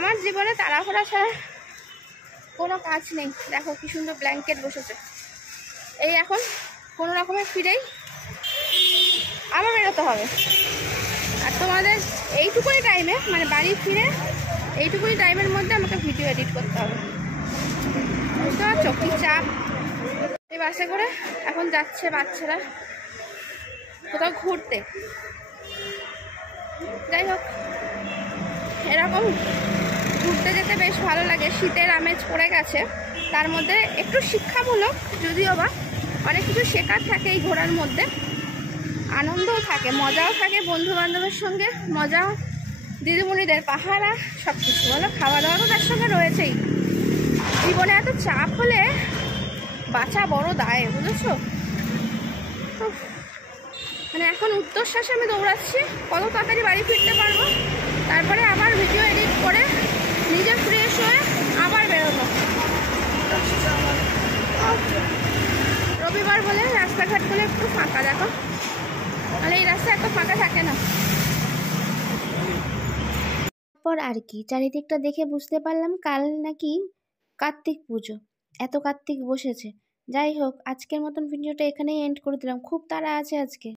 আমার জীবনে তাড়াহুড়া ছাড়া কোনো কাজ নেই। দেখো কি সুন্দর ব্ল্যাঙ্কেট বসেছে। এই এখন কোনো রকমের ফিরেই আবার বেরোতে হবে। আর তোমাদের এইটুকুনি টাইমে মানে বাড়ি ফিরে এইটুকুনি টাইমের মধ্যে আমাকে ভিডিও এডিট করতে হবে, বুঝতে পারছো কি চাপ। এই বাসে করে এখন যাচ্ছে বাচ্চারা কোথাও ঘুরতে। যাই হোক, এরকম ঘুরতে যেতে বেশ ভালো লাগে। শীতের আমেজ পড়ে গেছে, তার মধ্যে একটু শিক্ষামূলক, যদিও বা অনেক কিছু শেখার থাকে এই ঘোরার মধ্যে, আনন্দও থাকে, মজাও থাকে, বন্ধু বান্ধবের সঙ্গে মজাও, দিদিমণিদের পাহারা সব কিছু বলো, খাওয়া দাওয়া তো তার সঙ্গে রয়েছেই। জীবনে এত চাপ হলে বাঁচা বড় দায়, বুঝেছো? মানে এখন উত্তরশ্বাসে আমি দৌড়াচ্ছি কত তাড়াতাড়ি বাড়ি ফিরতে পারবো, তারপরে আবার ভিডিও এডিট করে নিজে ফ্রেশ হয়ে আবার বেরোবো। রবিবার বলে রাস্তাঘাটগুলো একটু ফাঁকা, দেখো, তাহলে এই রাস্তা এত ফাঁকা থাকে না। পর আর কি চারিদিকটা দেখে বুঝতে পারলাম কাল নাকি কার্তিক পুজো, এত কার্তিক বসেছে। যাই হোক, আজকের মতন ভিডিওটা এখানেই এন্ড করে দিলাম, খুব তাড়া আছে আজকে।